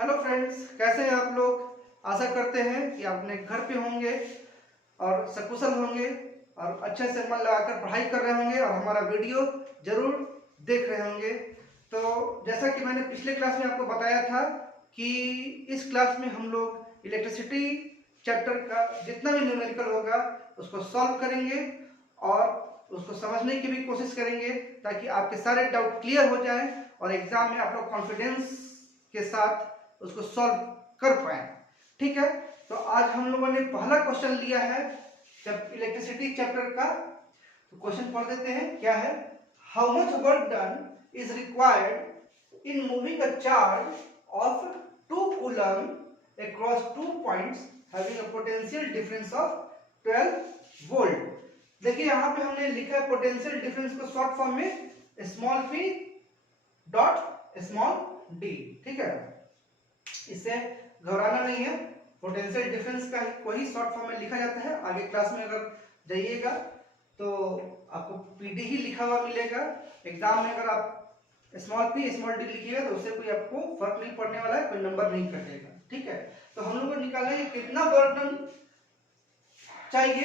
Hello friends, कैसे हैं आप लोग। आशा करते हैं कि आप अपने घर पे होंगे और सकुशल होंगे और अच्छे से मन लगाकर पढ़ाई कर रहे होंगे और हमारा वीडियो जरूर देख रहे होंगे। तो जैसा कि मैंने पिछले क्लास में आपको बताया था कि इस क्लास में हम लोग इलेक्ट्रिसिटी चैप्टर का जितना भी न्यूमेरिकल होगा उसको सॉल्व करेंगे और उसको समझने की भी कोशिश करेंगे ताकि आपके सारे डाउट क्लियर हो जाएं और एग्जाम में आप लोग कॉन्फिडेंस के साथ उसको सॉल्व कर पाए। ठीक है, तो आज हम लोगों ने पहला क्वेश्चन लिया है जब इलेक्ट्रिसिटी चैप्टर का। तो क्वेश्चन पढ़ देते हैं। क्या है? How much work done is required in moving a charge of 2 coulomb across 2 points having a potential difference of 12 volt. देखिए यहां पे हमने लिखा है पोटेंशियल डिफरेंस को शॉर्ट फॉर्म में small p dot small d। ठीक है, इससे घबराना नहीं है। पोटेंशियल डिफरेंस का कोई शॉर्ट फॉर्म में लिखा जाता है। आगे क्लास में अगर जाइएगा तो आपको पीडी ही लिखा हुआ मिलेगा। एग्जाम में अगर आप स्मॉल p स्मॉल d लिखिएगा तो उससे कोई आपको फर्क नहीं पड़ने वाला है, कोई नंबर नहीं कटेगा। ठीक है, तो हम लोग को निकालना है कितना वर्क डन चाहिए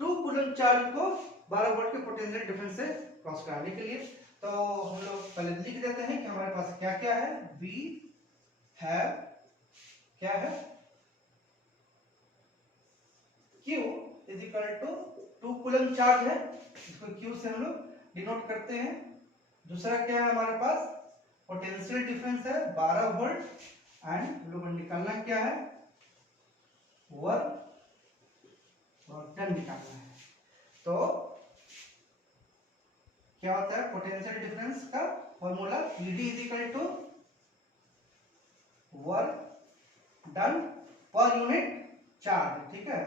2 कूलम चार्ज को 12 वोल्ट के पोटेंशियल डिफरेंस से क्रॉस कराने के लिए। तो हम लोग पहले लिख देते हैं कि हमारे पास क्या क्या है। V है, क्या है, Q is equal to 2 coulomb charge है, इसको Q से हम लोग डिनोट करते हैं। दूसरा क्या है हमारे पास? पोटेंशियल डिफरेंस है 12 वोल्ट एंड हम लोग को निकालना क्या है? वर्क डन निकालना है। तो क्या होता है पोटेंशियल डिफरेंस का formula? Pd is equal to work done per unit charge. ठीक है,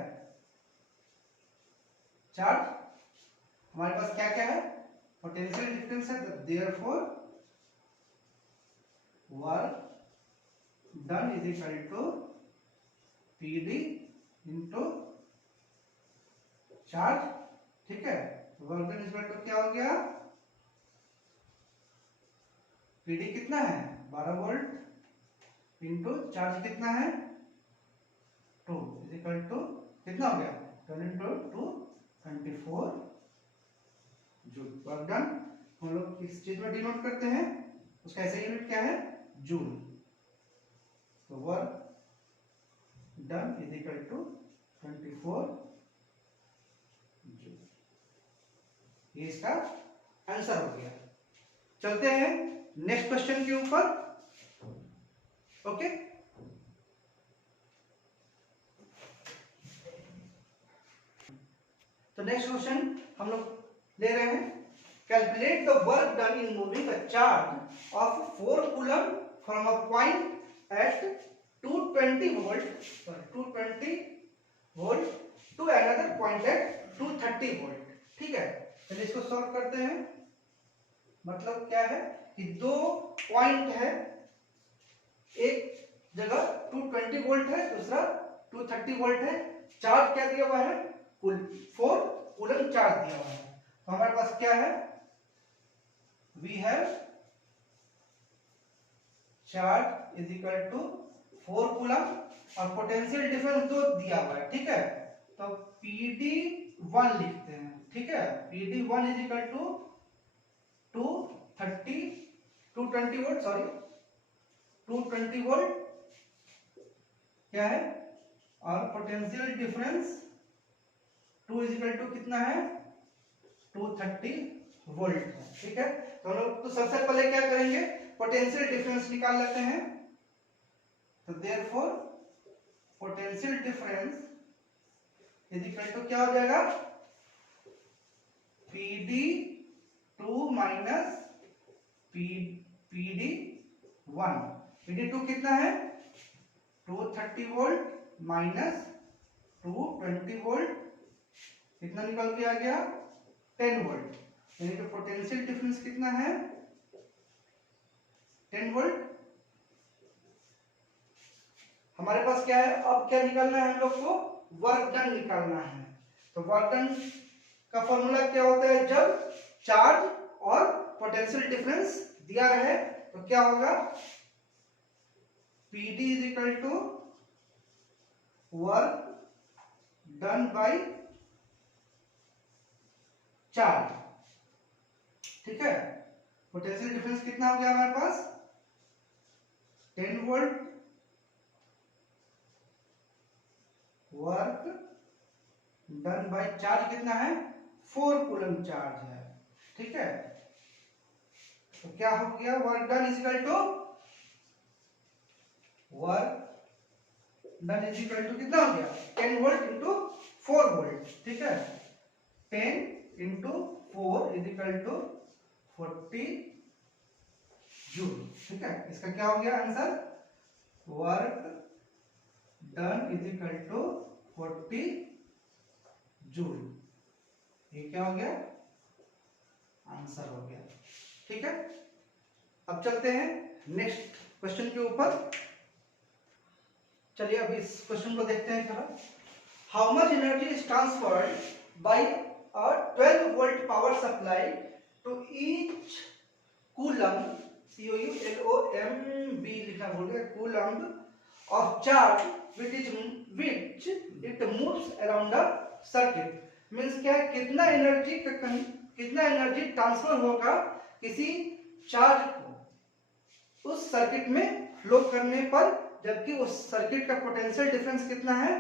चार्ज हमारे पास क्या क्या है? पोटेंशियल डिफरेंस है, therefore work done is equal to Pd into charge. ठीक है, work done is equal to क्या हो गया? Pd कितना है? 12 वोल्ट इंटू चार्ज कितना है? 2 इज इक्वल टू कितना हो गया? 12 इंटू 2 24 जूल। वर्क डन हम लोग किस चीज में डिनोट करते हैं? उसका ऐसा यूनिट क्या है? जूल। तो work done is equal to 24 joule. ये इसका आंसर हो गया। चलते हैं नेक्स्ट क्वेश्चन के ऊपर। ओके, तो नेक्स्ट क्वेश्चन हम लोग ले रहे हैं। Calculate the work done in moving a charge of 4 coulomb from a point at 220 volt to another point at 230 volt. ठीक है, चलिए इसको सॉल्व करते हैं। मतलब क्या है कि दो पॉइंट है, एक जगह 220 वोल्ट है, दूसरा 230 वोल्ट है। चार्ज क्या दिया हुआ है? 4 कूलम चार्ज दिया हुआ है। तो हमारे पास क्या है? We have charge is equal to 4 coulomb और पोटेंशियल डिफरेंस 2 दिया हुआ है। ठीक है, तो PD1 लिखते हैं। ठीक है, PD1 is equal to 220 volt, sorry 220 volt क्या है, और potential difference 2 is equal to कितना है? 230 वोल्ट है। ठीक है, तो हम लोग तो सबसे पहले क्या करेंगे? पोटेंशियल डिफरेंस निकाल लेते हैं। तो therefore potential difference is equal to क्या हो जाएगा? PD2 minus PD1। PD2 कितना है? 230 वोल्ट माइनस 220 वोल्ट, कितना निकल के आ गया? 10 वोल्ट। यानी कि पोटेंशियल डिफरेंस कितना है? 10 वोल्ट। हमारे पास क्या है? अब क्या निकालना है हम लोग को? वर्क डन निकालना है। तो वर्क डन का फॉर्मूला क्या होता है? जब चार्ज और पोटेंशियल डिफरेंस दिया रहे तो क्या होगा? PD is equal to work done by charge, ठीक है। पोटेंशियल डिफरेंस कितना हो गया हमारे पास 10 volt, work done by charge कितना है 4 कूलम चार्ज है, ठीक है। तो क्या हो गया work done is equal to कितना हो गया 10 वोल्ट इंटू 4 वोल्ट, ठीक है। 10 into 4 is equal to 40 joule, ठीक है। इसका क्या हो गया answer work done is equal to 40 joule, ये क्या हो गया आंसर हो गया, ठीक है। अब चलते हैं नेक्स्ट क्वेश्चन के ऊपर। चलिए अब इस क्वेश्चन को देखते हैं थोड़ा। How much energy is transferred by a 12 volt power supply to each coulomb, COULOMB लिखना भूल गए, coulomb of charge which it moves around the circuit। Means क्या है कितना एनर्जी ट्रांसफर होगा किसी चार्ज को उस सर्किट में फ्लो करने पर, जबकि उस सर्किट का पोटेंशियल डिफरेंस कितना है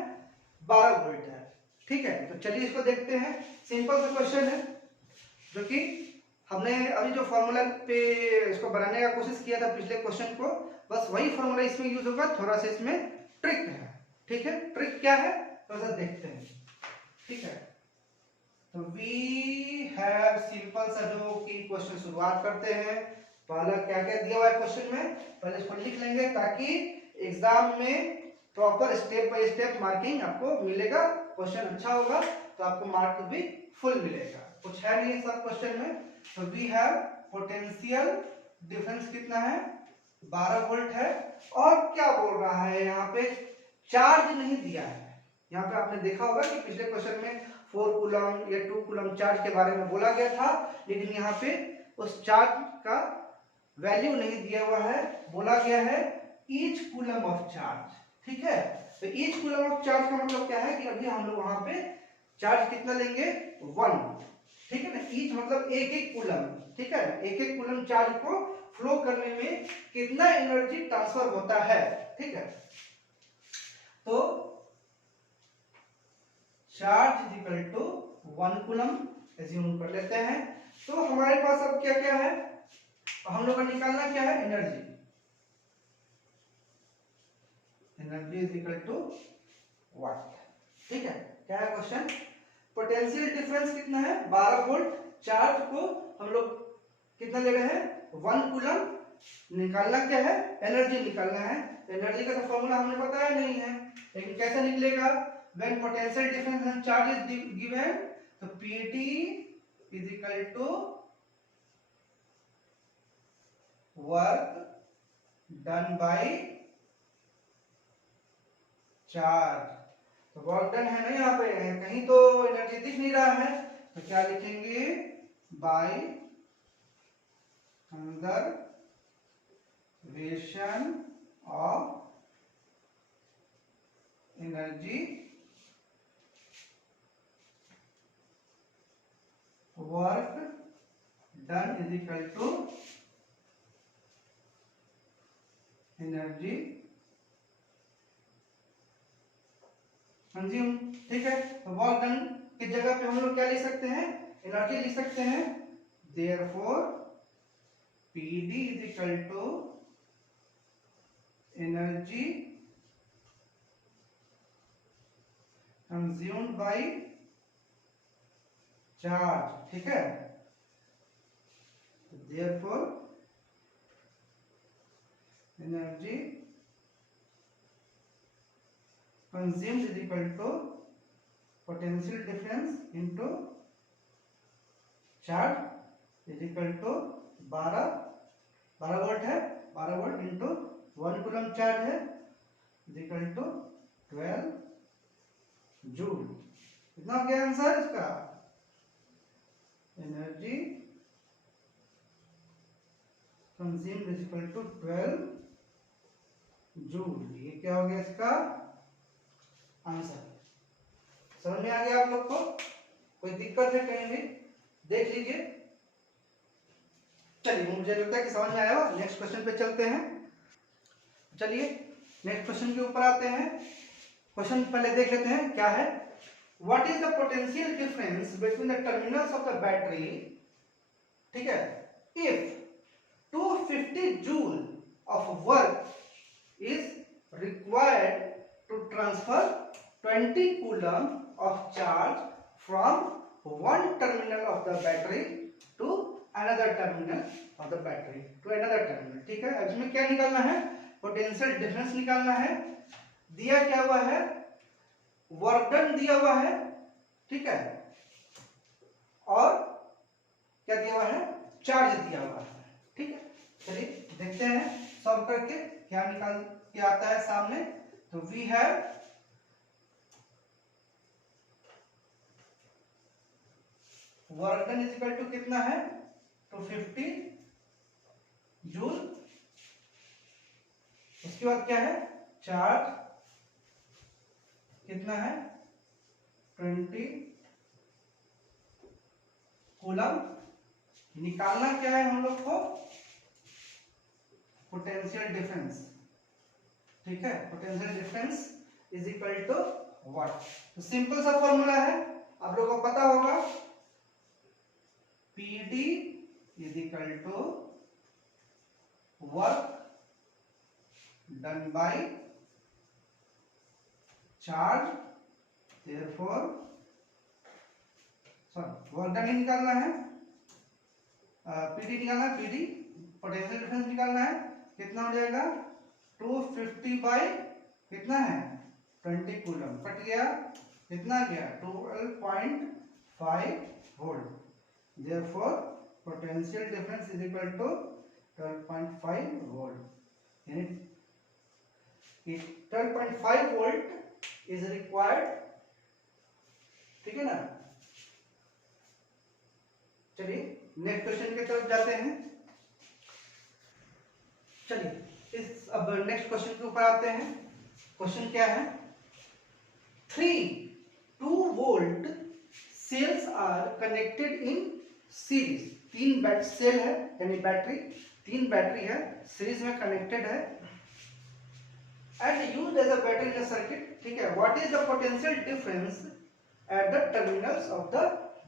12 वोल्ट है, ठीक है। तो चलिए इसको देखते हैं। सिंपल सा क्वेश्चन है जो कि हमने अभी जो फॉर्मूला पे इसको बनाने का कोशिश किया था पिछले क्वेश्चन को, बस वही फॉर्मूला इसमें यूज होगा, थोड़ा सा इसमें ट्रिक है, ठीक है। ट्रिक क्या है थोड़ा सा देखते हैं, ठीक है। तो वी हैव सिंपल सा जो कि क्वेश्चन शुरुआत करते हैं, पहला क्या क्या दिया हुआ है क्वेश्चन में पहले इसको लिख लेंगे ताकि एग्जाम में proper step by step marking आपको मिलेगा, क्वेश्चन अच्छा होगा तो आपको मार्क भी फुल मिलेगा। कुछ है नहीं सब क्वेश्चन में। तो वी हैव पोटेंशियल डिफरेंस कितना है 12 वोल्ट है, और क्या बोल रहा है यहाँ पे चार्ज नहीं दिया है। यहाँ पे आपने देखा होगा कि पिछले क्वेश्चन में 4 कूलम या 2 कूलम चार्ज के बारे में बोला गया था, लेकिन यहाँ पे उस चार्ज का वैल्यू नहीं दिया हुआ है, बोला गया है ईच कूलम ऑफ चार्ज, ठीक है। तो ईच कूलम ऑफ चार्ज का मतलब क्या है कि अभी हम लोग वहां पे चार्ज कितना लेंगे 1, ठीक है ना। ईच मतलब एक एक कूलम, ठीक है, एक एक कूलम चार्ज को फ्लो करने में कितना एनर्जी ट्रांसफर होता है, ठीक है। तो charge is equal to 1 coulomb assume कर लेते हैं। तो हमारे पास अब क्या क्या है, हम लोग का निकालना क्या है एनर्जी इज इक्वल टू वाट, ठीक है। क्या है क्वेश्चन पोटेंशियल डिफरेंस कितना है 12 वोल्ट, चार्ज को हम लोग कितना ले रहे हैं 1 कूलम, निकालना क्या है एनर्जी निकालना है। एनर्जी का तो फॉर्मूला हमने बताया नहीं है, लेकिन कैसे निकलेगा when potential difference and charge is given, तो PT is equal to work done by charge. तो वर्क डन है ना यहाँ पे, कहीं तो एनर्जी दिख नहीं रहा है, तो क्या लिखेंगे by conservation of energy work done is equal to energy consume, ठीक है। तो वर्क डन की जगह पे हम लोग क्या लिख सकते हैं एनर्जी लिख सकते हैं, therefore PD is equal to energy consumed by charge, ठीक है। Therefore energy consumed is equal to potential difference into charge is equal to 12 volt है, 12 वोल्ट इंटू 1 कूलम चार्ज है is equal to 12 जूल। कितना क्या answer इसका energy consumed is equal to 12 joule. ये क्या हो गया इसका आंसर। समझ में आ गया आप लोग को? कोई दिक्कत है कहीं भी देख लीजिए। चलिए मुझे लगता है कि समझ में आया। नेक्स्ट क्वेश्चन पे चलते हैं। चलिए नेक्स्ट क्वेश्चन के ऊपर आते हैं। क्वेश्चन पहले देख लेते हैं क्या है। What is the potential difference between the terminals of the battery, ठीक है, if 250 joule of work is required to transfer 20 coulomb of charge from one terminal of the battery to another terminal of the battery to another terminal। ठीक है, अब इसमें क्या निकालना है? Potential difference निकालना है। दिया क्या हुआ है? वर्क डन दिया हुआ है, ठीक है, और क्या दिया हुआ है? चार्ज दिया हुआ है, ठीक है। चलिए देखते हैं सॉल्व करके क्या निकाल के आता है सामने। तो we have work done is equal to कितना है? 250 जूल। उसके बाद क्या है? चार्ज कितना है? 20 कूलम। निकालना क्या है हम लोग को? पोटेंशियल डिफरेंस, ठीक है। Potential difference is equal to what? तो सिंपल सा फॉर्मूला है, आप लोगों को पता होगा। PD is equal to work done by charge, therefore work done निकालना है, PD निकालना है, PD पोटेंशियल डिफरेंस निकालना है। कितना हो जाएगा? 250 बाई कितना है? 20 कूलम। कट गया, कितना गया? 12.5 volt. Therefore, potential difference is equal to 12.5 volt। यानी 12.5 volt is required, ठीक है ना। चलिए नेक्स्ट क्वेश्चन की तरफ जाते हैं। चलिए इस अब नेक्स्ट क्वेश्चन के ऊपर आते हैं। क्वेश्चन क्या है? 2 volt cells are connected in series. 3 बैट सेल है यानी बैटरी, 3 बैटरी है, सीरीज में कनेक्टेड है and used as a battery in a circuit, ठीक है। What is the potential difference at the terminals of the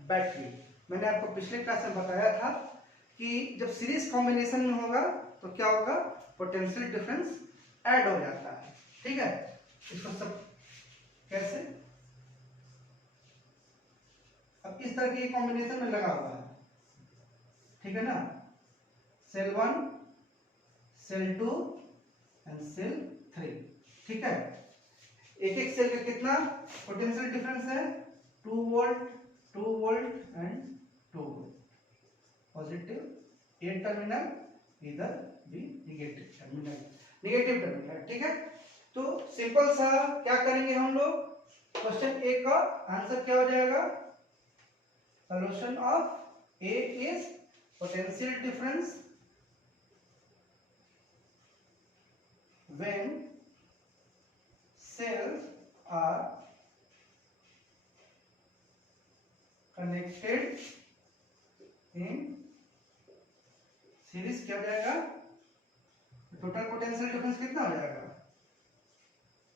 battery? मैंने आपको पिछले क्लास में बताया था कि जब सीरीज कॉम्बिनेशन में होगा तो क्या होगा? पोटेंशियल डिफरेंस ऐड हो जाता है, ठीक है। इसको सब कैसे? अब इस तरह की कॉम्बिनेशन में लगा हुआ है, ठीक है ना। सेल 1, सेल 2 एंड सेल 3, ठीक है। एक एक सेल का कितना पोटेंशियल डिफरेंस है? 2 volt, 2 volt and 2 volt. Positive A terminal, इधर भी नेगेटिव टर्मिनल, ठीक है। तो सिंपल सा क्या करेंगे हम लोग? क्वेश्चन ए का आंसर क्या हो जाएगा? Solution of A is potential difference when cells are connected in series। क्या हो जाएगा? टोटल पोटेंशियल डिफरेंस कितना हो जाएगा?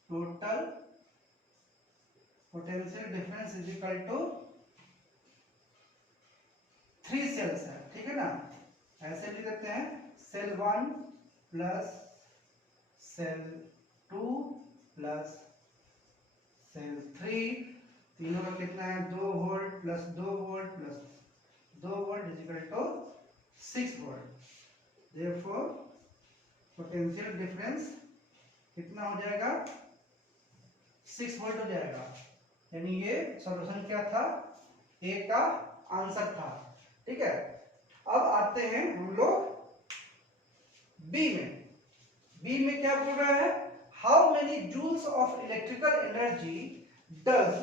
Total potential difference is equal to 3 cells है, ठीक है ना। ऐसे लिख देते हैं cell 1 plus cell 2 plus cell 3, तीनों का कितना है? 2 volt plus 2 volt plus 2 volt is equal to 6 volt. Therefore potential difference कितना हो जाएगा? 6 वोल्ट हो जाएगा। यानी ये सॉल्यूशन क्या था? ए का आंसर था, ठीक है। अब आते हैं हम लोग बी में। बी में क्या बोल रहा है? How many joules of electrical energy does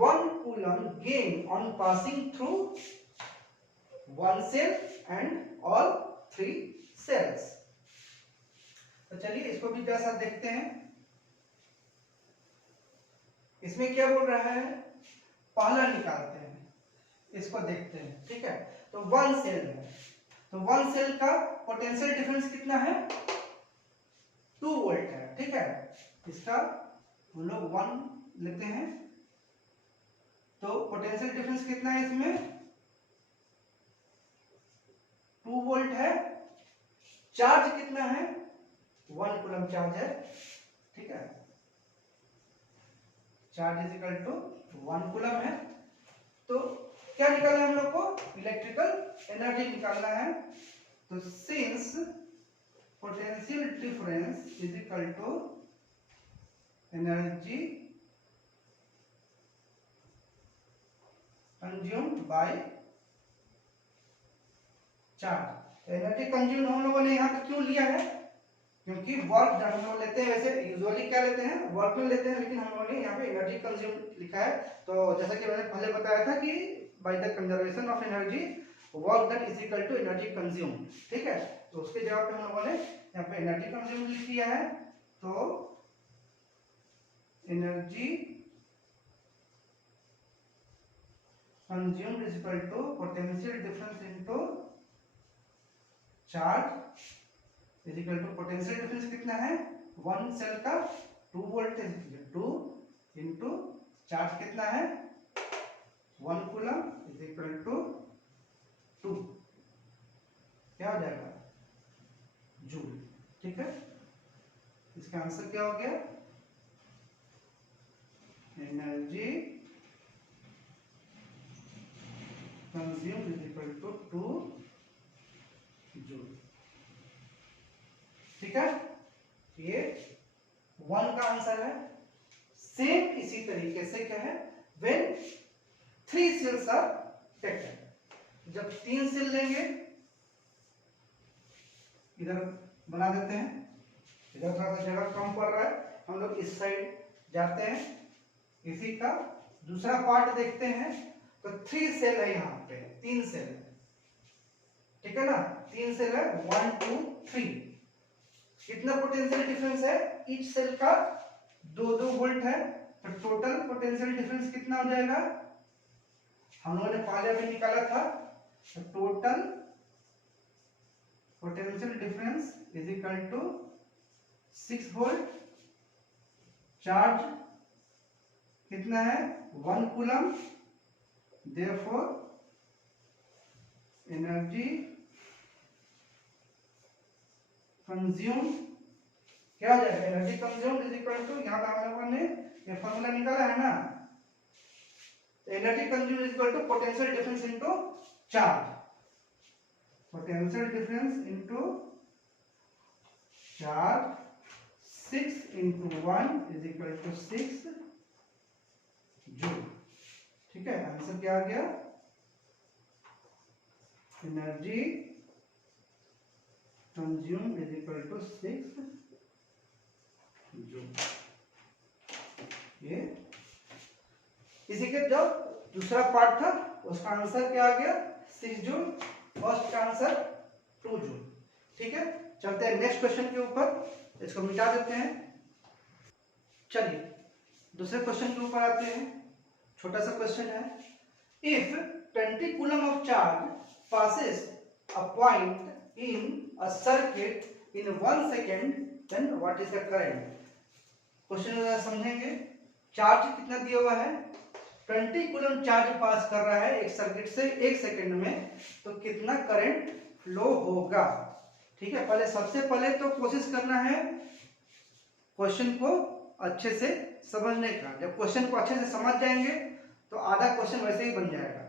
1 coulomb gain on passing through 1 cell and all 3 cells. तो चलिए इसको भी जरा देखते हैं। इसमें क्या बोल रहा है, पहला निकालते हैं, इसको देखते हैं। ठीक है, तो 1 सेल है, तो 1 सेल का पोटेंशियल डिफरेंस कितना है, 2 वोल्ट है। ठीक है, इसका हम लोग 1 लेते हैं, तो पोटेंशियल डिफरेंस कितना है इसमें, 2 वोल्ट है। चार्ज कितना है, 1 कूलम चार्ज है। ठीक है, charge is equal to 1 coulomb है। तो क्या निकालना है हम लोग को, इलेक्ट्रिकल एनर्जी निकालना है। तो since potential difference is equal to energy consumed by charge. Energy consume हम लोगों ने यहाँ पे क्यों लिया है, क्योंकि वर्क जब हम लोग लेते हैं, वैसे यूजुअली क्या लेते हैं, वर्क में लेते हैं, लेकिन हम लोगों ने यहाँ पे एनर्जी कंज्यूम लिखा है। तो जैसा कि मैंने पहले बताया था कि by the conservation of energy work done is equal to energy consume. ठीक है, तो उसके जवाब पे हम लोगों ने यहाँ पे एनर्जी कंज्यूम लिख दिया है। तो energy consumed is equal to potential difference into charge is equal to potential difference कितना है, 1 सेल का 2 वोल्ट है, 2 इनटू चार्ज कितना है, 1 कूलम इज इक्वल टू 2, क्या हो जाएगा, जूल। ठीक है, इसका आंसर क्या हो गया, energy consumed is equal to 2 joule. ठीक है, ये 1 का आंसर है। सेम इसी तरीके से क्या है, व्हेन 3 सेल्स आर टेकन, जब 3 सेल लेंगे, इधर बना देते हैं, इधर थोड़ा सा जगह कम पड़ रहा है, हम लोग इस साइड जाते हैं, इसी का दूसरा पार्ट देखते हैं। तो 3 सेल है, यहाँ पे 3 सेल है। ठीक है ना, 3 सेल है, 1 2 3। कितना पोटेंशियल डिफरेंस है, ईच सेल का 2-2 वोल्ट है। तो टोटल पोटेंशियल डिफरेंस कितना हो जाएगा, हम लोगों ने पहले भी निकाला था। तो total potential difference is equal to 6 volt, charge कितना है, 1 कूलम, देयरफॉर एनर्जी कंज्यूम क्या हो जाएगा, energy consume is equal to, यहाँ पे हम लोगों ने ये फॉर्मूला निकाला है ना, energy consume is equal to potential difference into charge, potential difference into charge, 6 into 1 is equal to 6 joule. ठीक है, आंसर क्या आ गया, energy consume is equal to 6 joule. ये इसी के जो दूसरा पार्ट था उसका आंसर क्या आ गया, 6 जूल। फर्स्ट का आंसर 2 जूल। ठीक है, चलते हैं नेक्स्ट क्वेश्चन के ऊपर, इसको मिटा देते हैं। चलिए दूसरे क्वेश्चन के ऊपर आते हैं। छोटा सा क्वेश्चन है, if 20 coulomb of charge passes a point in a circuit in 1 second, then what is the current? Question समझेंगे। चार्ज कितना दिया हुआ है, 20 कूलम चार्ज पास कर रहा है एक सर्किट से 1 सेकंड में, तो कितना करंट फ्लो होगा। ठीक है, पहले सबसे पहले तो कोशिश करना है क्वेश्चन को अच्छे से समझने का। जब क्वेश्चन को अच्छे से समझ जाएंगे तो आधा क्वेश्चन वैसे ही बन जाएगा।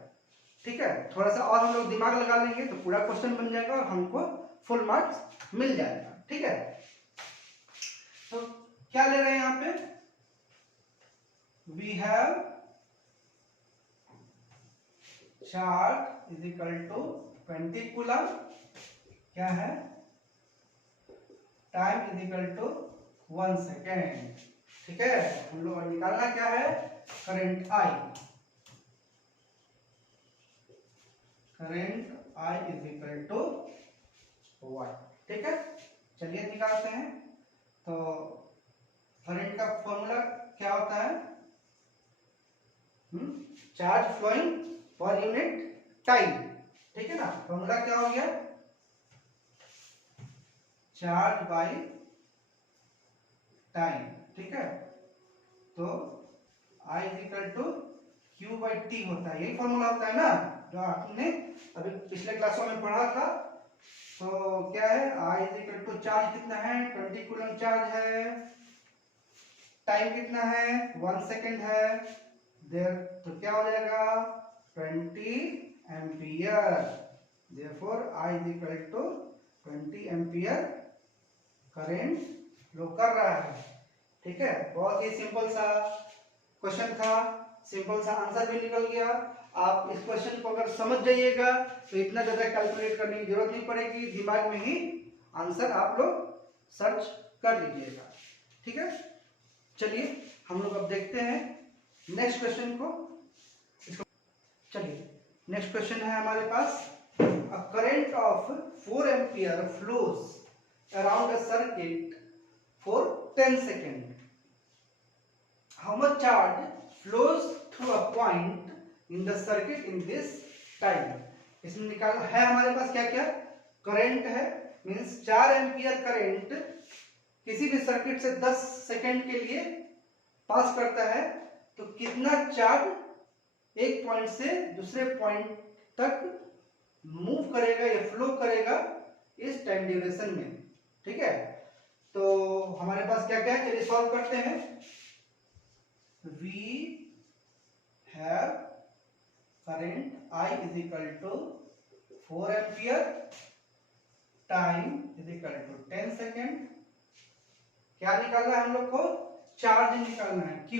ठीक है, थोड़ा सा और हम लोग दिमाग लगा लेंगे तो पूरा क्वेश्चन बन जाएगा और हमको फुल मार्क्स मिल जाएगा। ठीक है, तो क्या ले रहे हैं यहाँ पे, we have charge is equal to 20 coulomb, क्या है, time is equal to 1 second. ठीक है, हम लोग निकालना क्या है, current I, current I is equal to 1। ठीक है, चलिए निकालते हैं। तो करंट का फॉर्मूला क्या होता है? Charge flowing per unit time, ठीक है ना। फॉर्मूला क्या हो गया? चार्ज बाय टाइम, ठीक है। तो I is equal to Q by T होता है, यही फॉर्मूला होता है ना जो आपने अभी पिछले क्लासों में पढ़ा था। तो क्या है? I is equal to charge कितना है? 20 कूलम चार्ज है। टाइम कितना है? 1 सेकेंड है। देर तो क्या हो जाएगा? 20 ampere. Therefore I is equal to 20 ampere current flow कर रहा है, ठीक है। बहुत ही सिंपल सा क्वेश्चन था, सिंपल सा आंसर भी निकल गया। आप इस क्वेश्चन को अगर समझ जाइएगा तो इतना ज्यादा कैलकुलेट करने की जरूरत नहीं पड़ेगी, दिमाग में ही आंसर आप लोग सर्च कर लीजिएगा, ठीक है। चलिए हम लोग अब देखते हैं नेक्स्ट क्वेश्चन को। चलिए नेक्स्ट क्वेश्चन है हमारे पास, a current of 4 ampere flows around a circuit for 10 second. How much charge flows through a point in the circuit in this time? इसमें निकालना है हमारे पास क्या क्या? करंट है, मींस 4 एम्पियर करंट किसी भी सर्किट से 10 सेकेंड के लिए पास करता है, तो कितना चार्ज एक पॉइंट से दूसरे पॉइंट तक मूव करेगा या फ्लो करेगा इस टाइम ड्यूरेशन में, ठीक है। तो हमारे पास क्या क्या है, चलिए सॉल्व करते हैं। We have current I is equal to 4 ampere, time is equal to 10 second. क्या निकालना है हम लोग को? चार्ज निकालना है, Q।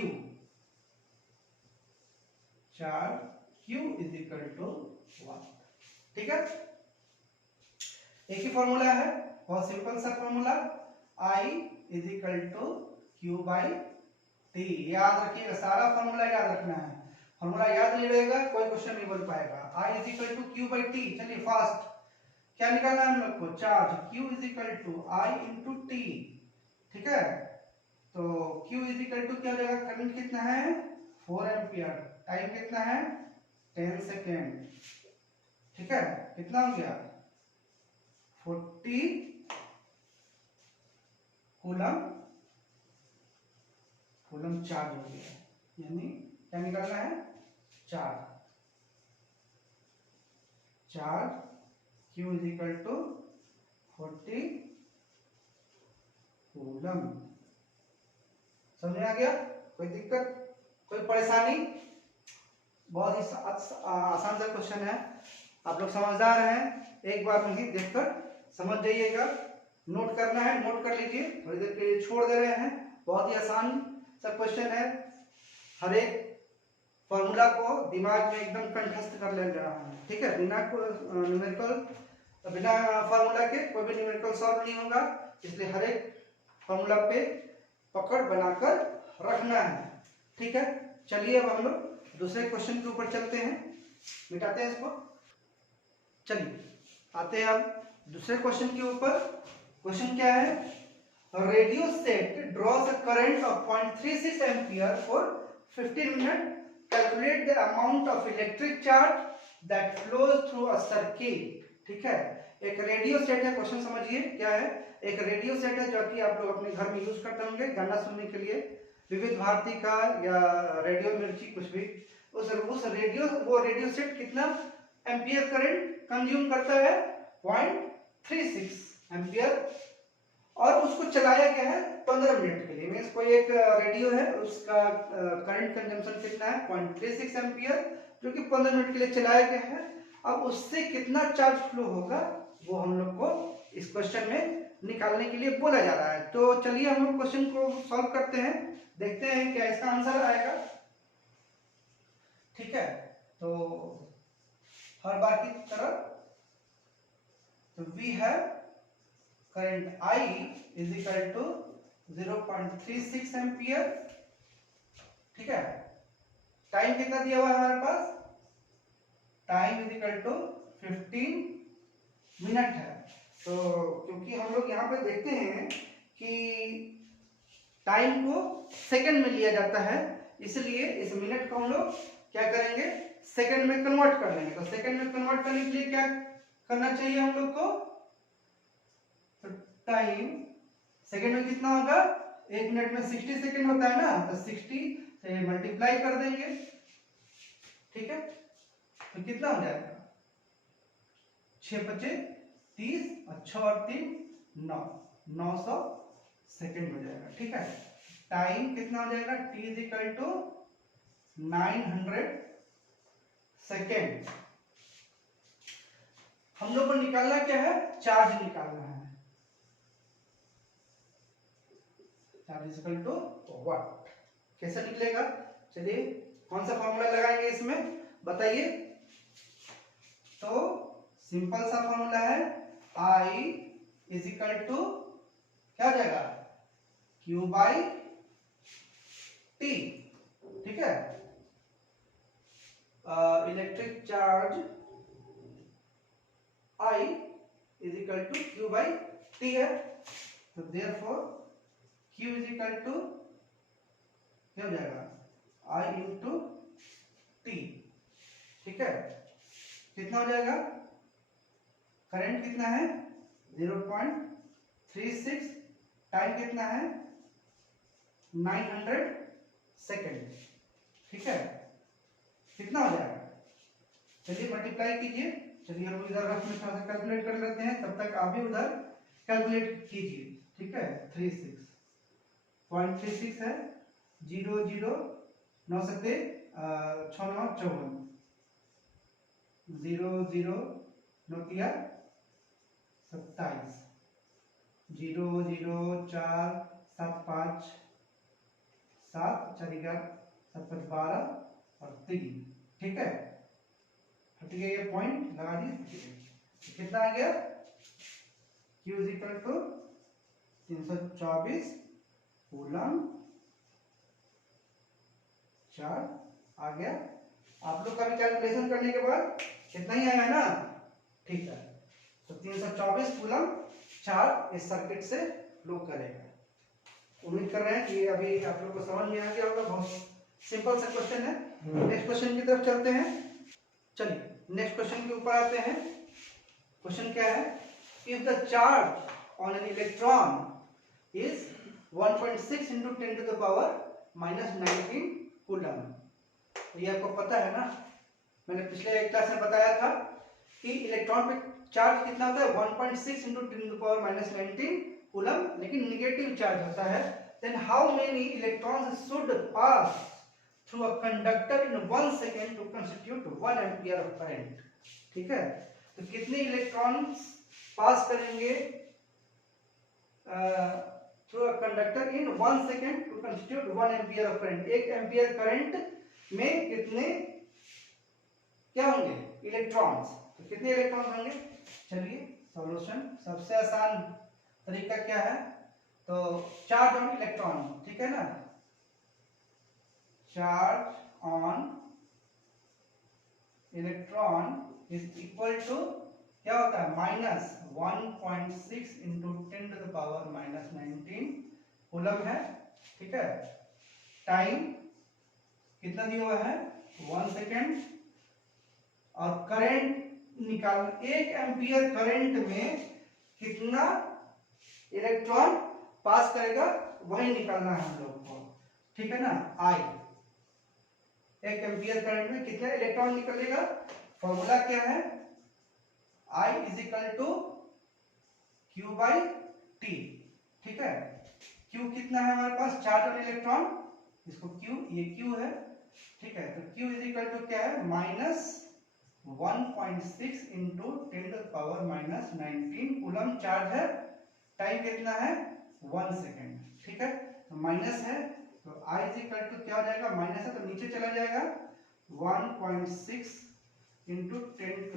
Charge Q is equal to 1, ठीक है। एक ही फॉर्मूला है, बहुत सिंपल सा formula, I is equal to Q by T। याद रखिएगा, सारा फॉर्मूला याद रखना है। फॉर्मूला याद नहीं रहेगा कोई क्वेश्चन नहीं बन पाएगा। I is equal to Q by T. चलिए फास्ट, क्या निकालना है हम लोग को? Charge Q is equal to I into T, ठीक है। तो Q इज इक्वल टू क्या हो जाएगा? करंट कितना है? 4 एम्पियर, टाइम कितना है? 10 सेकेंड, ठीक है। कितना हो गया? 40 कूलम चार्ज हो गया, यानी क्या निकालना है? Charge Q is equal to 40 coulomb. समझ में आ गया? कोई दिक्कत, कोई परेशानी? बहुत ही आसान सा क्वेश्चन है, आप लोग समझदार हैं, एक बार में ही देखकर समझ जाइएगा। नोट करना है, नोट कर लीजिए, थोड़ी देर के लिए छोड़ दे रहे हैं। बहुत ही आसान सा क्वेश्चन है, हर एक फॉर्मूला को दिमाग में एकदम कंठस्थ कर ले रहा हूँ, ठीक है। बिना फॉर्मूला के कोई भी न्यूमेरिकल सॉल्व नहीं होगा, इसलिए हर एक फॉर्मूला पे पकड़ बनाकर रखना है, ठीक है। चलिए अब हम लोग दूसरे क्वेश्चन के ऊपर चलते हैं, मिटाते हैं इसको। चलिए आते हैं अब दूसरे क्वेश्चन के ऊपर। क्वेश्चन क्या है? Radio set draws a current of 0.36 ampere for 15 minute. Calculate the amount of electric charge that flows through a circuit, ठीक है। एक रेडियो सेट है, क्वेश्चन समझिए क्या है। एक रेडियो सेट है जो कि आप लोग अपने घर में यूज करते होंगे गाना सुनने के लिए, विविध भारती का या रेडियो मिर्ची कुछ भी। उस रेडियो सेट कितना एम्पियर करंट कंज्यूम करता है? 0.36 एम्पियर, और उसको चलाया गया है 15 मिनट के लिए। मींस कोई एक रेडियो है, उसका करंट कंजम्पशन कितना है? 0.36 एम्पियर, जो कि 15 मिनट के लिए चलाया गया है। अब उससे कितना चार्ज फ्लो होगा वो हम लोग को इस क्वेश्चन में निकालने के लिए बोला जा रहा है। तो चलिए हम लोग क्वेश्चन को सॉल्व करते हैं, देखते हैं क्या इसका आंसर आएगा, ठीक है। तो हर बार की तरह, तो we have current I is equal to 0.36 ampere, ठीक है। टाइम कितना दिया हुआ है हमारे पास? Time is equal to 15 minute है। तो क्योंकि हम लोग यहाँ पे देखते हैं कि टाइम को सेकंड में लिया जाता है, इसलिए इस मिनट को हम लोग क्या करेंगे, सेकंड में कन्वर्ट कर लेंगे। तो सेकंड में कन्वर्ट करने के लिए क्या करना चाहिए हम लोग को, तो टाइम सेकंड में कितना होगा, एक मिनट में 60 सेकंड होता है ना, तो 60 से मल्टीप्लाई कर देंगे, ठीक है। तो कितना हो जाएगा, 6 × 5 = 30 और 6 और 3 9, 900 सेकंड हो जाएगा, ठीक है। टाइम कितना हो जाएगा, t = 900 सेकेंड। हम लोग को निकालना क्या है, चार्ज निकालना है। चार्ज = व्हाट, कैसे निकलेगा, चलिए कौन सा फॉर्मूला लगाएंगे इसमें बताइए। तो सिंपल सा फॉर्मूला है, I = क्या हो जाएगा, Q/T, ठीक है। इलेक्ट्रिक चार्ज I = Q/T है, तो देयरफॉर Q = क्या हो जाएगा, I × T, ठीक है। कितना हो जाएगा, करंट कितना है 0.36, टाइम कितना है 900 सेकेंड, ठीक है। कितना हो जाएगा, चलिए मल्टीप्लाई कीजिए। चलिए हम इधर रफ में थोड़ा सा कैलकुलेट कर लेते हैं, तब तक आप भी उधर कैलकुलेट कीजिए, ठीक है। 36.36 है, 0 0 9 7 6 9 54, 0 0 9 3 27, 0 0 4 7 5 7 4 11 7 5 12 और 3, ठीक है। ठीक है, ये पॉइंट लगा दिए, कितना आ गया, Q = 324 कूलम चार्ज आ गया। आप लोग का भी कैलकुलेशन करने के बाद कितना ही आया ना, ठीक है। तो 324 कूलम चार्ज इस सर्किट से फ्लो करेगा। उम्मीद कर रहे हैं कि अभी आप लोग को समझ में आ गया होगा, बहुत सिंपल सा क्वेश्चन है। नेक्स्ट क्वेश्चन की तरफ चलते हैं। चलिए नेक्स्ट क्वेश्चन के ऊपर आते हैं। क्वेश्चन क्या है, if the charge on an electron is 1.6 × 10⁻⁻19 coulomb. ये आपको पता है ना, मैंने पिछले क्लास में बताया था कि इलेक्ट्रॉन पे चार्ज कितना होता है 1.6 × 10⁻19 कूलम, लेकिन नेगेटिव चार्ज होता है। Then how many electrons should pass through a conductor in 1 second to constitute 1 ampere of current, ठीक है। तो कितने इलेक्ट्रॉन्स पास करेंगे through a conductor in 1 second to constitute 1 ampere of current. 1 ampere current में कितने क्या होंगे इलेक्ट्रॉन्स, तो कितने इलेक्ट्रॉन्स होंगे। चलिए सॉल्यूशन, सबसे आसान तरीका क्या है, तो चार्ज ऑन इलेक्ट्रॉन, ठीक है ना। Charge on electron is equal to क्या होता है, -1.6 × 10⁻⁻19 कूलम है, ठीक है। टाइम कितना दिया हुआ है 1 सेकेंड, और करंट निकाल 1 एम्पियर करंट में कितना इलेक्ट्रॉन पास करेगा वही निकालना है हम लोग को, ठीक है ना। I 1 एम्पियर करंट में कितना इलेक्ट्रॉन निकलेगा, फॉर्मूला क्या है, I = Q/T, ठीक है। Q कितना है हमारे पास, चार्ज ऑन इलेक्ट्रॉन, इसको Q, ये Q है, ठीक है। तो Q = क्या है, -1.6 × 10⁻⁻19 कूलम चार्ज है। टाइम कितना है 1 सेकेंड, ठीक है। तो माइनस है, तो I = क्या हो जाएगा, माइनस है तो नीचे चला जाएगा, 1.6 ×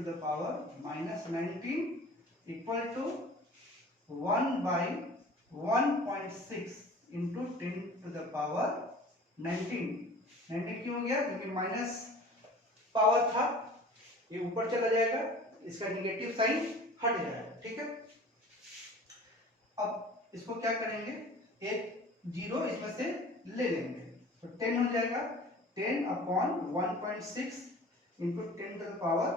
10⁻⁻19 इक्वल टू 1/1.6 × 10⁻19 क्यों हो गया, क्योंकि माइनस पावर था, ये ऊपर चला जाएगा, इसका निगेटिव साइन हट जाएगा, ठीक है। अब इसको क्या करेंगे, एक जीरो इसमें से ले लेंगे तो 10 हो जाएगा। 10 upon 1.6 into 10 to the power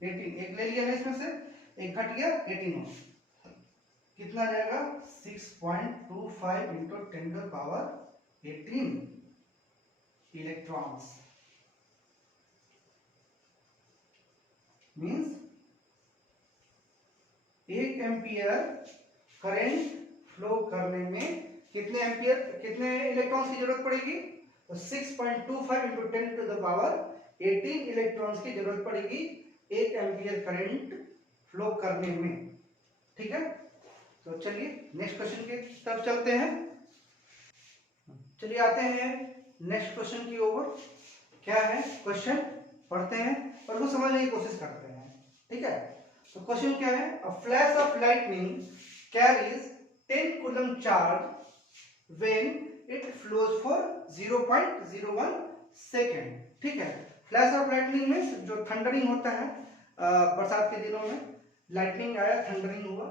18, एक ले लिया ना इसमें से, एक घट गया 18 हो, कितना आ जाएगा 6.25 into 10 to the power 18 electrons. Means 1 ampere current flow करने में कितने इलेक्ट्रॉन्स की जरूरत पड़ेगी, तो 6.25 into 10 to the power 18 electrons की जरूरत पड़ेगी 1 एम्पियर करंट फ्लो करने में। ठीक है, तो चलिए नेक्स्ट क्वेश्चन की तरफ चलते हैं। चलिए आते हैं नेक्स्ट क्वेश्चन की ओर। क्या है क्वेश्चन, पढ़ते हैं और उसको समझने की कोशिश करते हैं। ठीक है, तो क्वेश्चन क्या है, a flash of lightning carries 10 coulomb charge when it flows for 0.01 second. ठीक है, फ्लैश ऑफ लाइटनिंग में जो थंडरिंग होता है, बरसात के दिनों में लाइटनिंग आया, थंडरिंग हुआ,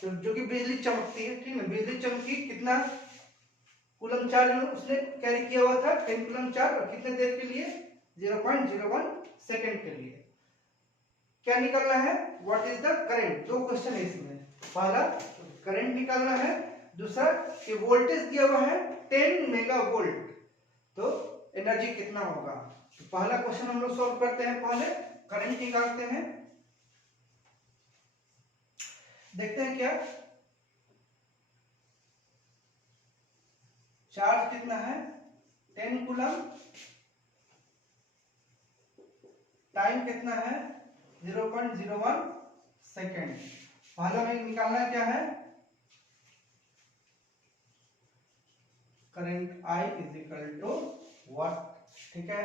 तो जो कि बिजली चमकती है। ठीक है, बिजली चमकी, कितना कूलम चार्ज उसने कैरी किया हुआ था, 10 कूलम चार्ज, और कितने देर के लिए, 0.01 सेकेंड के लिए। क्या निकलना है, व्हाट इज द करंट। दो क्वेश्चन है इसमें, पहला करंट निकालना है, दूसरा कि वोल्टेज दिया हुआ है 10 मेगा वोल्ट, तो एनर्जी कितना होगा। तो पहला क्वेश्चन हम लोग सॉल्व करते हैं, पहले करंट निकालते हैं। देखते हैं क्या, चार्ज कितना है 10 कूलम, टाइम कितना है 0.01 सेकेंड। पहला में निकालना क्या है, current I is equal to what. ठीक है,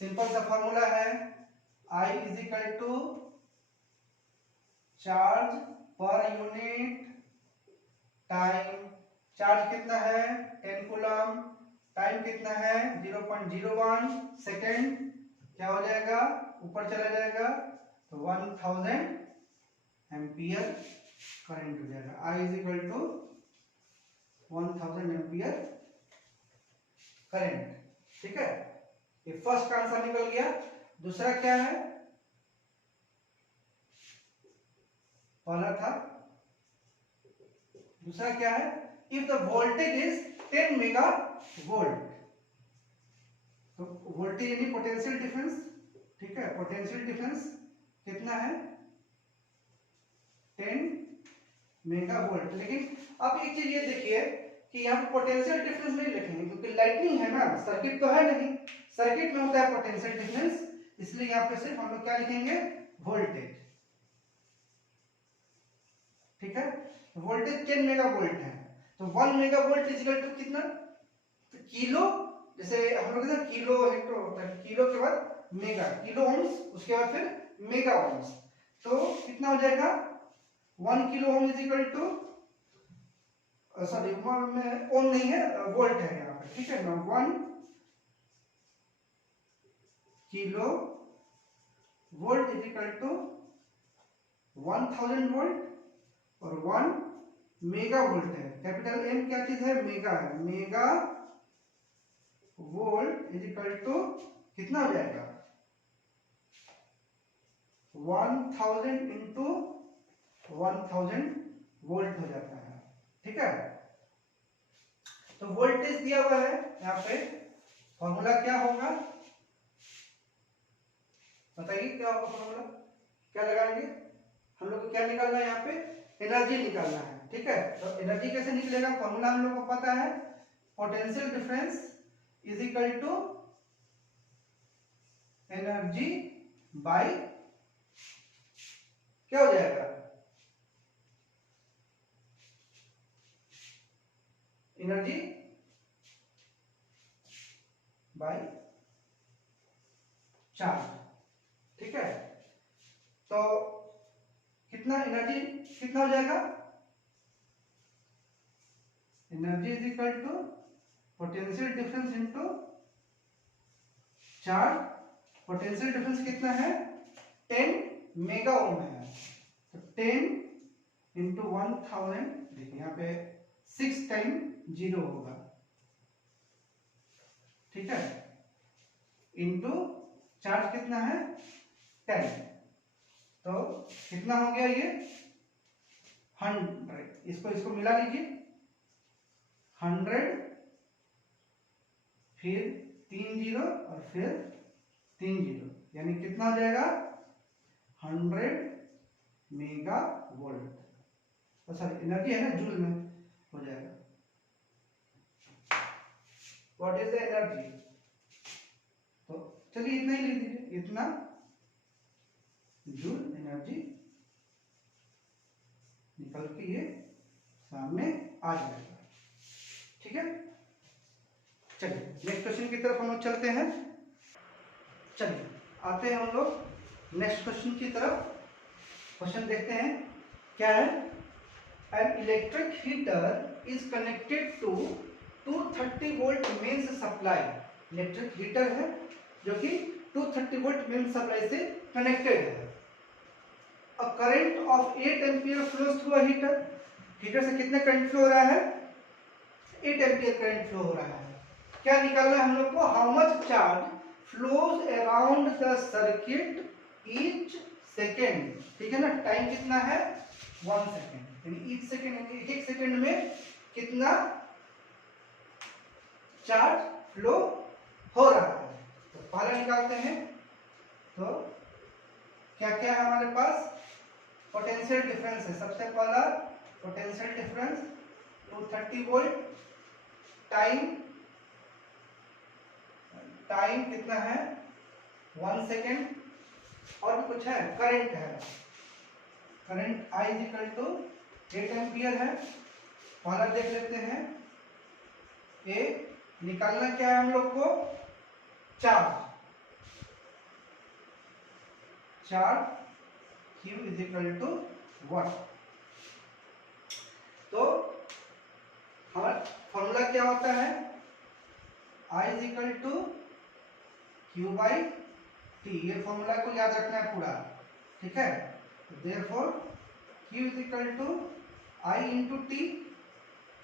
सिंपल सा फॉर्मूला है, I is equal to charge per unit time. Charge कितना है 10 कूलम, टाइम कितना है 0.01 सेकेंड, क्या हो जाएगा, ऊपर चला जाएगा तो 1000 एम्पियर करंट हो जाएगा। I is equal to 1000 ampere current. ठीक है, ये फर्स्ट आंसर निकल गया। दूसरा क्या है, पहला था, दूसरा क्या है, if the voltage is 10 mega volt, तो वोल्टेज यानी पोटेंशियल डिफरेंस। ठीक है, पोटेंशियल डिफरेंस कितना है 10 मेगा वोल्ट। लेकिन अब एक चीज ये देखिए कि यहाँ पे पोटेंशियल डिफरेंस नहीं लिखेंगे क्योंकि लाइटनिंग है ना, सर्किट तो है नहीं, सर्किट में होता है पोटेंशियल डिफरेंस, इसलिए यहाँ पे सिर्फ हम लोग क्या लिखेंगे, वोल्टेज। ठीक है, वोल्टेज 10 मेगा वोल्ट है, तो 1 मेगा वोल्ट इक्वल टू कितना, तो किलो, जैसे हम लोग कहते हैं किलो हेक्टर होता है, किलो के बाद मेगा, किलो ओम्स, उसके बाद फिर मेगा ओम्स, तो कितना हो जाएगा 1 kilo ohm is equal to, sorry में ओम नहीं है, वोल्ट है यहाँ पे। ठीक है ना, 1 kilo volt is equal to 1000 volt, और 1 मेगा वोल्ट है, कैपिटल एम क्या चीज है, मेगा है, mega volt is equal to कितना हो जाएगा 1000 इंटू 1000 वोल्ट हो जाता है। ठीक है, तो वोल्टेज दिया हुआ है यहाँ पे, फॉर्मूला क्या होगा बताइए, क्या होगा फॉर्मूला, क्या लगाएंगे हम लोग को, क्या निकालना है यहाँ पे, एनर्जी निकालना है। ठीक है, तो एनर्जी कैसे निकलेगा, फॉर्मूला हम लोग को पता है, potential difference is equal to energy by, क्या हो जाएगा, एनर्जी बाय चार्ज। ठीक है, तो कितना एनर्जी कितना हो जाएगा, energy is equal to potential difference into charge. Potential difference कितना है 10 मेगा ओम है, तो 10 इंटू 1000, देखिए यहाँ पे 6 टाइम 0 होगा, ठीक है, इंटू चार्ज कितना है 10, तो कितना हो गया ये 100, इसको मिला लीजिए 100, फिर 3 जीरो और फिर 3 जीरो, यानी कितना हो जाएगा 100 मेगा वोल्ट, तो सॉरी एनर्जी है ना, जूल में हो जाएगा। व्हाट इज द एनर्जी, तो चलिए इतना ही लिख दीजिए, इतना जूल एनर्जी निकल के ये सामने आ जाएगा, ठीक है। चलिए नेक्स्ट क्वेश्चन की तरफ हम लोग चलते हैं। चलिए आते हैं हम लोग नेक्स्ट क्वेश्चन की तरफ। क्वेश्चन देखते हैं क्या है। An electric heater is connected to 230 volt mains supply. Electric heater है जो कि 230 वोल्ट मेंस सप्लाई से कनेक्टेड है। A current of 8 ampere flows through a heater. Heater से कितने करंट फ्लो हो रहा है, 8 एम्पीयर करंट फ्लो हो रहा है। क्या निकालना है हम लोग को, how much charge flows around the circuit each second, ठीक है ना। टाइम कितना है 1 सेकेंड, यानी ईच सेकेंड, एक सेकेंड में कितना चार्ज फ्लो हो रहा है। तो पहला निकालते हैं, तो क्या क्या है हमारे पास, पोटेंशियल डिफरेंस है। सबसे पहला पोटेंशियल डिफरेंस 230 वोल्ट, टाइम कितना है 1 सेकेंड, और भी कुछ है, करंट है, current I is equal to 8 ampere है। पहला देख लेते हैं, ए निकालना क्या है हम लोग को, charge Q is equal to 1। तो हमारा फॉर्मूला क्या होता है, I is equal to Q by T। ये फॉर्मूला को याद रखना है पूरा, ठीक है। Therefore Q is equal to I into T।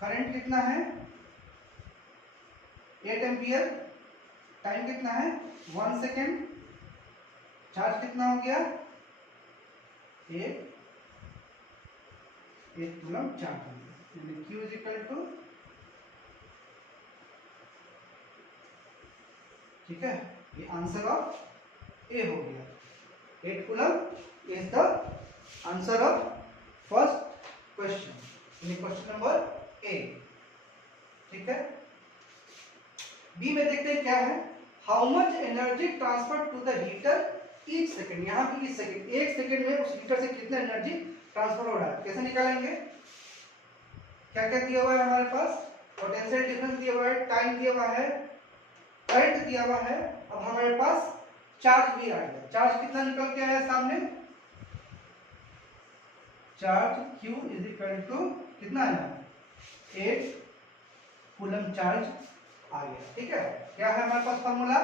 Current कितना है 8 एम्पियर, टाइम कितना है 1 सेकेंड, चार्ज कितना हो गया 1 कूलम चार्ज हो गया, यानी Q इज इक्वल टू, ठीक है, ये आंसर ऑफ ए हो गया। 8 coulomb is the answer of first question, यानी क्वेश्चन नंबर ए, ठीक है। बी में देखते हैं क्या है, how much energy transfer to the heater each second. यहाँ भी ईच सेकेंड, एक सेकेंड में उस हीटर से कितना एनर्जी ट्रांसफर हो रहा है, कैसे निकालेंगे। क्या क्या दिया हुआ है हमारे पास, पोटेंशियल डिफरेंस दिया हुआ है, टाइम दिया हुआ है, करंट दिया हुआ है, अब हमारे पास चार्ज भी आ गया। चार्ज कितना निकल के आया सामने, charge Q is equal to कितना आया 8 कूलम चार्ज आ गया, ठीक है। क्या है हमारे पास formula,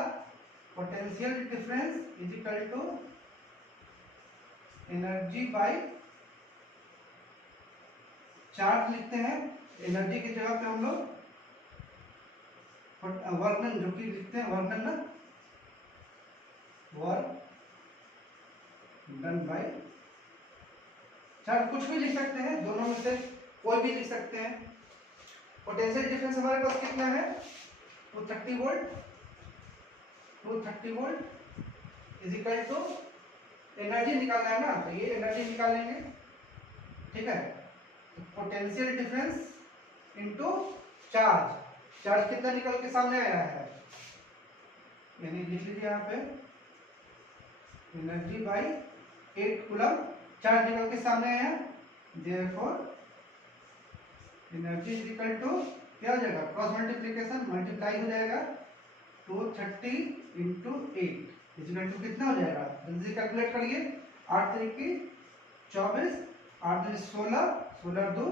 potential difference is equal to energy by charge लिखते हैं। एनर्जी की जगह पे हम लोग वर्क डन जो कि लिखते हैं, वर्क डन ना, वर्क डन बाय चार्ज, कुछ भी लिख सकते हैं, दोनों में से कोई भी लिख सकते हैं। पोटेंशियल डिफरेंस हमारे पास कितना है 230 volt, 230 volt is equal to energy निकालना है ना, तो ये एनर्जी निकालेंगे, ठीक है। Potential difference into charge, charge कितना निकल के सामने आया है, यानी लिख लीजिए यहाँ पे एनर्जी बाई 8 कूलम, चार्ज निकल के सामने आया, therefore energy is equal to क्या हो जाएगा, क्रॉस मल्टीप्लिकेशन, मल्टीप्लाई हो जाएगा 230 इंटू 8 इज इक्वल टू कितना हो जाएगा, जल्दी से कैलकुलेट करिए, 8 तरीके 24, 8 दूनी 16, 16 2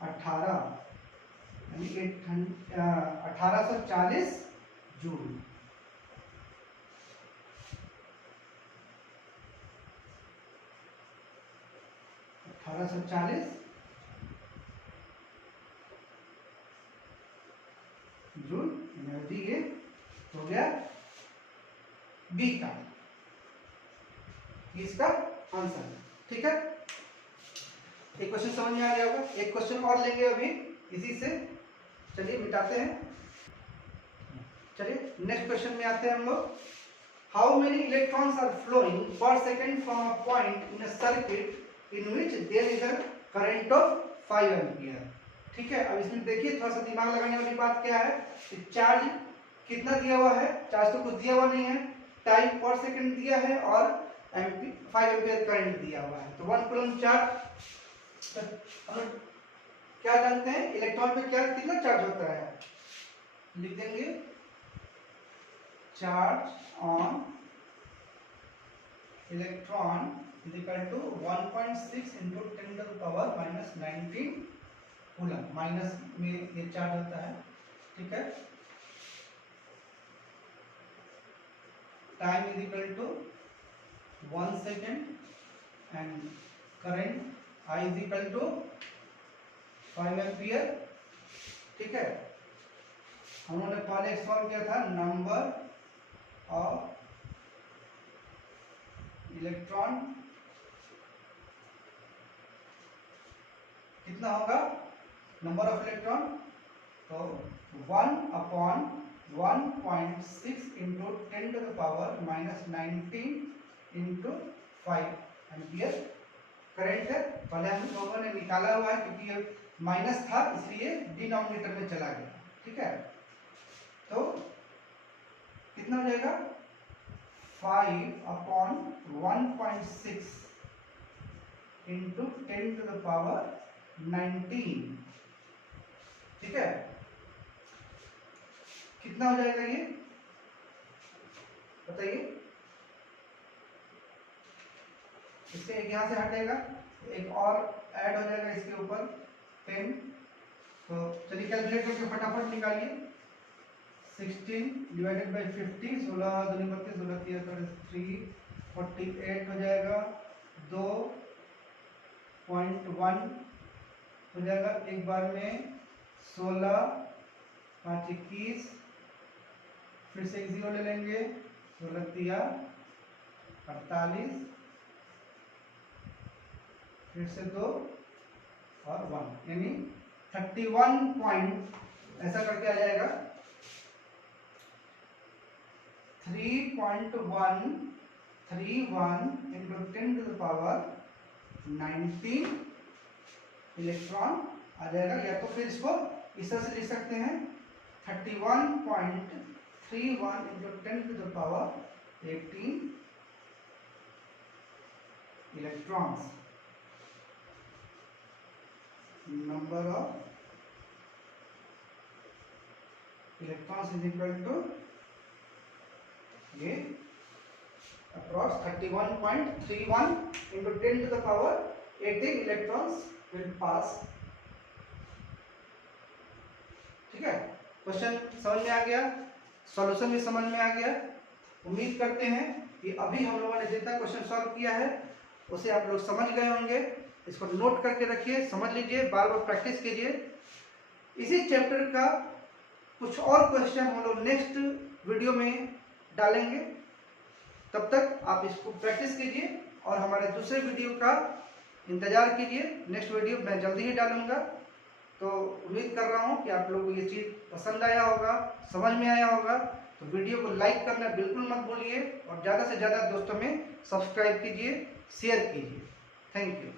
18, यानी 1840 जूल। Joule energy. ये हो गया बी का, इसका आंसर है। ठीक है, एक क्वेश्चन समझ में आ गया होगा। एक क्वेश्चन और लेंगे अभी इसी से, चलिए मिटाते हैं। चलिए नेक्स्ट क्वेश्चन में आते हैं हम लोग। How many electrons are flowing per second from a point in a circuit in which there is a current of 5 ampere. ठीक है, अब इसमें देखिए थोड़ा सा दिमाग लगाने वाली बात क्या है कि चार्ज कितना दिया हुआ है, चार्ज तो कुछ दिया हुआ नहीं है, टाइम पर सेकंड दिया है और 5 एम्पियर करंट दिया हुआ है। तो 1 कूलम चार्ज, हम क्या जानते हैं इलेक्ट्रॉन पे क्या कितना चार्ज होता है, लिख देंगे charge on electron is equal to 1.6 into 10 to the power minus 19 coulomb. Minus में ये चार्ज होता है। ठीक है, time is equal to 1 second and current I is equal to 5 ampere. ठीक है, हम लोगों ने पहले सॉल्व किया था नंबर ऑफ इलेक्ट्रॉन कितना होगा, नंबर ऑफ इलेक्ट्रॉन, तो 1 upon 1.6 into 10 to the power minus 19 into 5 ampere current है। पहले हम लोगों ने निकाला हुआ है क्योंकि ये माइनस था इसलिए डिनोमिनेटर में चला गया। ठीक है, तो कितना हो जाएगा 5 upon 1.6 into 10 to the power 19। ठीक है, कितना हो जाएगा ये बताइए। इससे एक यहां से हटेगा, एक और ऐड हो जाएगा इसके ऊपर 10। तो चलिए कैलकुलेट करके फटाफट निकालिए। 16 डिवाइडेड बाई 50, 16 दूनी 32, 16 3 48 हो जाएगा। 2.1 हो जाएगा एक बार में। 16 5 21, फिर से एक जीरो ले लेंगे। 16 3 48, फिर से 2 और 1, यानी 31 पॉइंट ऐसा करके आ जाएगा। 3.131 into 10 to the power 19 electron आ जाएगा। या तो फिर इसको इस तरह से लिख सकते हैं 31.31 into 10 to the power 18 electrons. Number of electrons is equal to ये approx 31.31 into 10 to the power 18 electrons will pass. ठीक है, क्वेश्चन समझ में आ गया, सॉल्यूशन भी समझ में आ गया। उम्मीद करते हैं कि अभी हम लोगों ने जितना क्वेश्चन सॉल्व किया है उसे आप लोग समझ गए होंगे। इसको नोट करके रखिए, समझ लीजिए, बार बार प्रैक्टिस कीजिए। इसी चैप्टर का कुछ और क्वेश्चन हम लोग नेक्स्ट वीडियो में डालेंगे। तब तक आप इसको प्रैक्टिस कीजिए और हमारे दूसरे वीडियो का इंतजार कीजिए। नेक्स्ट वीडियो मैं जल्दी ही डालूंगा। तो उम्मीद कर रहा हूँ कि आप लोगों को ये चीज़ पसंद आया होगा, समझ में आया होगा। तो वीडियो को लाइक करना बिल्कुल मत भूलिए और ज़्यादा से ज़्यादा दोस्तों में सब्सक्राइब कीजिए, शेयर कीजिए। Thank you.